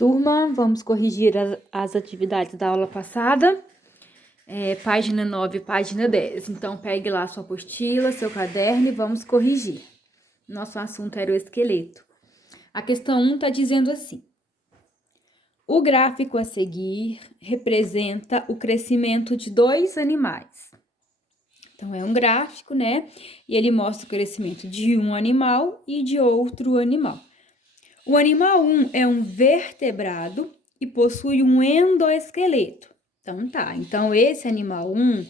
Turma, vamos corrigir as atividades da aula passada, página 9, página 10. Então, pegue lá sua apostila, seu caderno e vamos corrigir. Nosso assunto era o esqueleto. A questão 1 está dizendo assim: o gráfico a seguir representa o crescimento de dois animais. Então, é um gráfico, né? E ele mostra o crescimento de um animal e de outro animal. O animal 1 é um vertebrado e possui um endoesqueleto. Então esse animal 1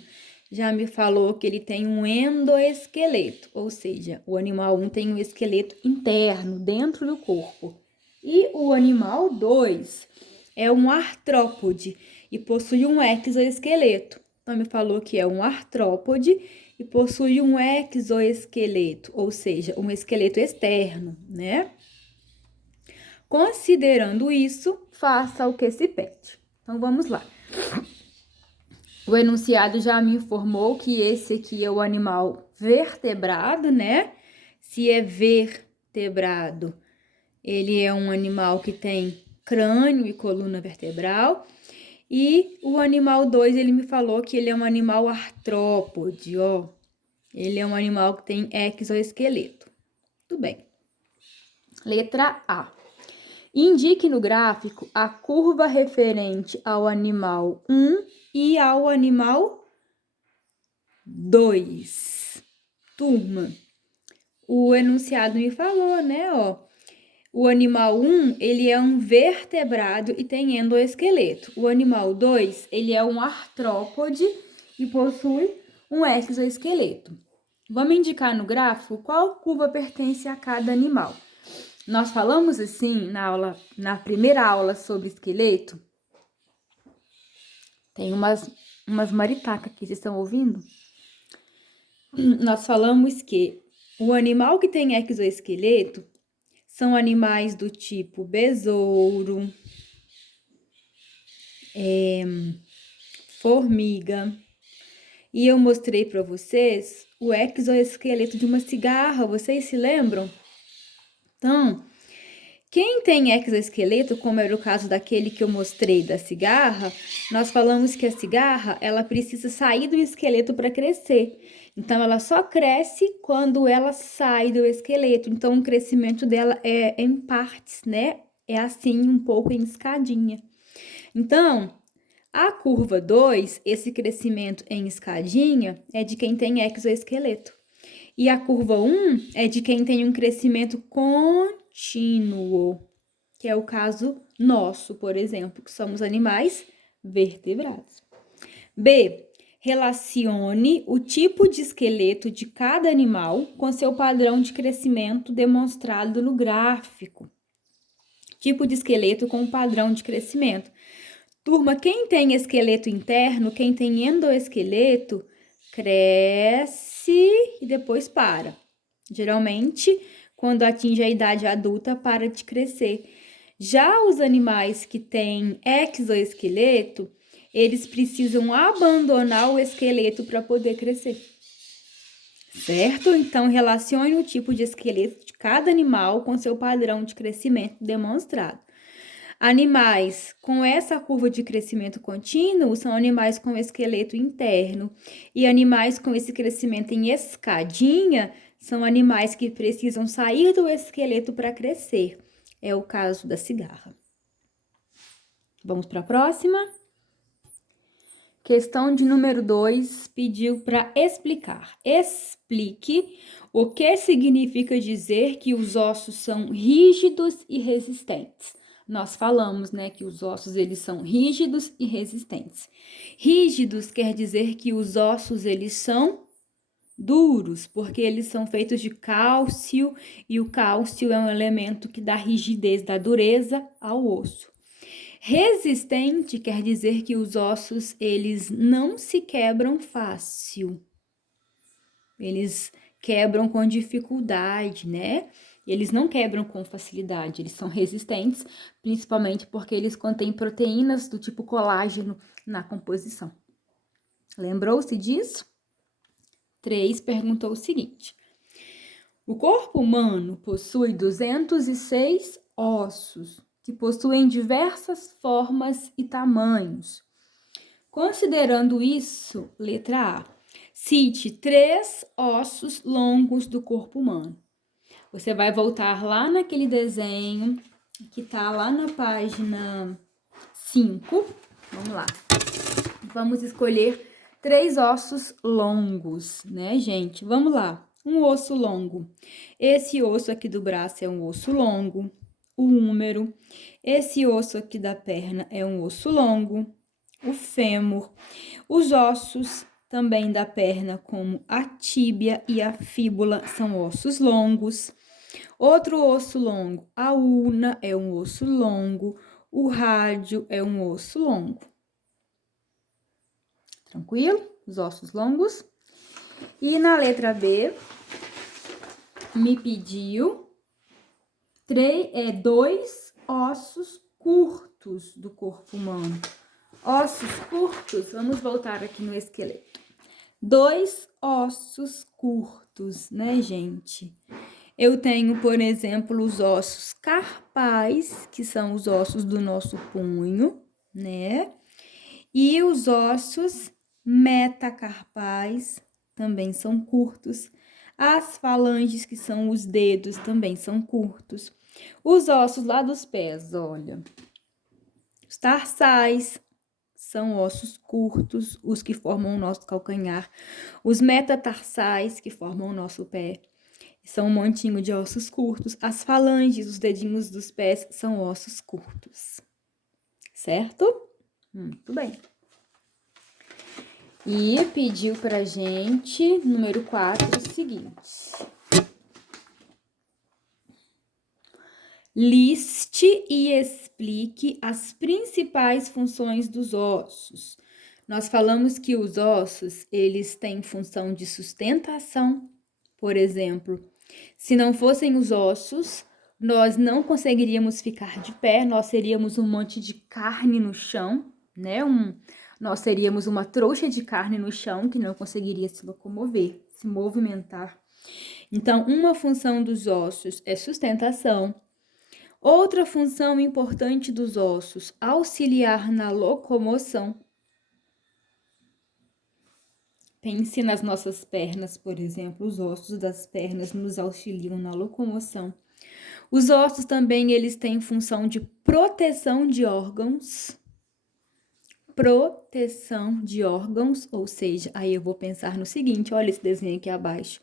já me falou que ele tem um endoesqueleto, ou seja, o animal 1 tem um esqueleto interno dentro do corpo. E o animal 2 é um artrópode e possui um exoesqueleto. Então me falou que é um artrópode e possui um exoesqueleto, ou seja, um esqueleto externo, né? Considerando isso, faça o que se pede. Então, vamos lá. O enunciado já me informou que esse aqui é o animal vertebrado, né? Se é vertebrado, ele é um animal que tem crânio e coluna vertebral. E o animal 2, ele me falou que ele é um animal artrópode, ó. Ele é um animal que tem exoesqueleto. Tudo bem. Letra A. Indique no gráfico a curva referente ao animal 1 e ao animal 2. Turma, o enunciado me falou, né, ó. O animal 1, ele é um vertebrado e tem endoesqueleto. O animal 2, ele é um artrópode e possui um exoesqueleto. Vamos indicar no gráfico qual curva pertence a cada animal. Nós falamos assim na primeira aula sobre esqueleto. Tem umas maritacas aqui, vocês estão ouvindo? Nós falamos que o animal que tem exoesqueleto são animais do tipo besouro, formiga. E eu mostrei para vocês o exoesqueleto de uma cigarra, vocês se lembram? Então, quem tem exoesqueleto, como era o caso daquele que eu mostrei da cigarra, nós falamos que a cigarra, ela precisa sair do esqueleto para crescer. Então, ela só cresce quando ela sai do esqueleto. Então, o crescimento dela é em partes, né? É assim, um pouco em escadinha. Então, a curva 2, esse crescimento em escadinha, é de quem tem exoesqueleto. E a curva 1 é de quem tem um crescimento contínuo, que é o caso nosso, por exemplo, que somos animais vertebrados. B. Relacione o tipo de esqueleto de cada animal com seu padrão de crescimento demonstrado no gráfico. Tipo de esqueleto com padrão de crescimento. Turma, quem tem esqueleto interno, quem tem endoesqueleto, cresce e depois para. Geralmente, quando atinge a idade adulta, para de crescer. Já os animais que têm exoesqueleto, eles precisam abandonar o esqueleto para poder crescer. Certo? Então, relacione o tipo de esqueleto de cada animal com seu padrão de crescimento demonstrado. Animais com essa curva de crescimento contínuo são animais com esqueleto interno. E animais com esse crescimento em escadinha são animais que precisam sair do esqueleto para crescer. É o caso da cigarra. Vamos para a próxima? Questão de número 2 pediu para explicar. Explique o que significa dizer que os ossos são rígidos e resistentes. Nós falamos, né, que os ossos eles são rígidos e resistentes. Rígidos quer dizer que os ossos eles são duros, porque eles são feitos de cálcio e o cálcio é um elemento que dá rigidez, dá dureza ao osso. Resistente quer dizer que os ossos eles não se quebram fácil. Eles quebram com dificuldade, né? Eles não quebram com facilidade, eles são resistentes, principalmente porque eles contêm proteínas do tipo colágeno na composição. Lembrou-se disso? 3 perguntou o seguinte: o corpo humano possui 206 ossos, que possuem diversas formas e tamanhos. Considerando isso, letra A, cite 3 ossos longos do corpo humano. Você vai voltar lá naquele desenho que tá lá na página 5. Vamos lá. Vamos escolher 3 ossos longos, né, gente? Vamos lá. Um osso longo. Esse osso aqui do braço é um osso longo. O húmero. Esse osso aqui da perna é um osso longo. O fêmur. Os ossos também da perna, como a tíbia e a fíbula, são ossos longos. Outro osso longo, a ulna é um osso longo. O rádio é um osso longo. Tranquilo? Os ossos longos. E na letra B, me pediu 2 ossos curtos do corpo humano. Ossos curtos, vamos voltar aqui no esqueleto. 2 ossos curtos, né, gente? Eu tenho, por exemplo, os ossos carpais, que são os ossos do nosso punho, né? E os ossos metacarpais também são curtos. As falanges, que são os dedos, também são curtos. Os ossos lá dos pés, olha. Os tarsais são ossos curtos, os que formam o nosso calcanhar. Os metatarsais, que formam o nosso pé, são um montinho de ossos curtos. As falanges, os dedinhos dos pés, são ossos curtos. Certo? Muito bem. E pediu pra gente, número 4, o seguinte. Liste e explique as principais funções dos ossos. Nós falamos que os ossos, eles têm função de sustentação. Por exemplo, se não fossem os ossos, nós não conseguiríamos ficar de pé, nós seríamos um monte de carne no chão, né? Nós seríamos uma trouxa de carne no chão que não conseguiria se locomover, se movimentar. Então, uma função dos ossos é sustentação. Outra função importante dos ossos, auxiliar na locomoção. Pense nas nossas pernas, por exemplo, os ossos das pernas nos auxiliam na locomoção. Os ossos também, eles têm função de proteção de órgãos. Proteção de órgãos, ou seja, aí eu vou pensar no seguinte, olha esse desenho aqui abaixo.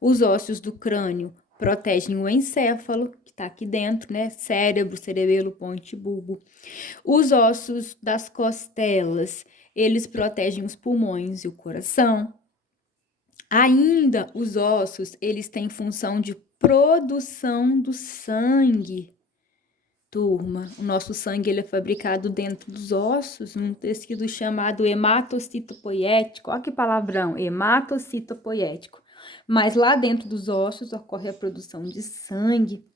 Os ossos do crânio protegem o encéfalo, que está aqui dentro, né? Cérebro, cerebelo, ponte, bulbo. Os ossos das costelas, eles protegem os pulmões e o coração. Ainda, os ossos, eles têm função de produção do sangue. Turma, o nosso sangue ele é fabricado dentro dos ossos, num tecido chamado hematocitopoético. Olha que palavrão, hematocitopoético. Mas lá dentro dos ossos ocorre a produção de sangue.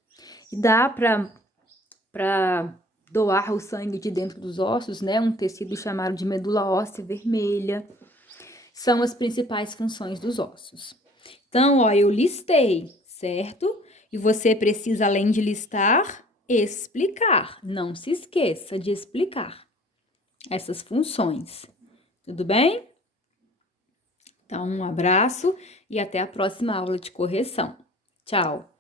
E dá para doar o sangue de dentro dos ossos, né? Um tecido chamado de medula óssea vermelha. São as principais funções dos ossos. Então, ó, eu listei, certo? E você precisa, além de listar, explicar. Não se esqueça de explicar essas funções. Tudo bem? Então, um abraço e até a próxima aula de correção. Tchau!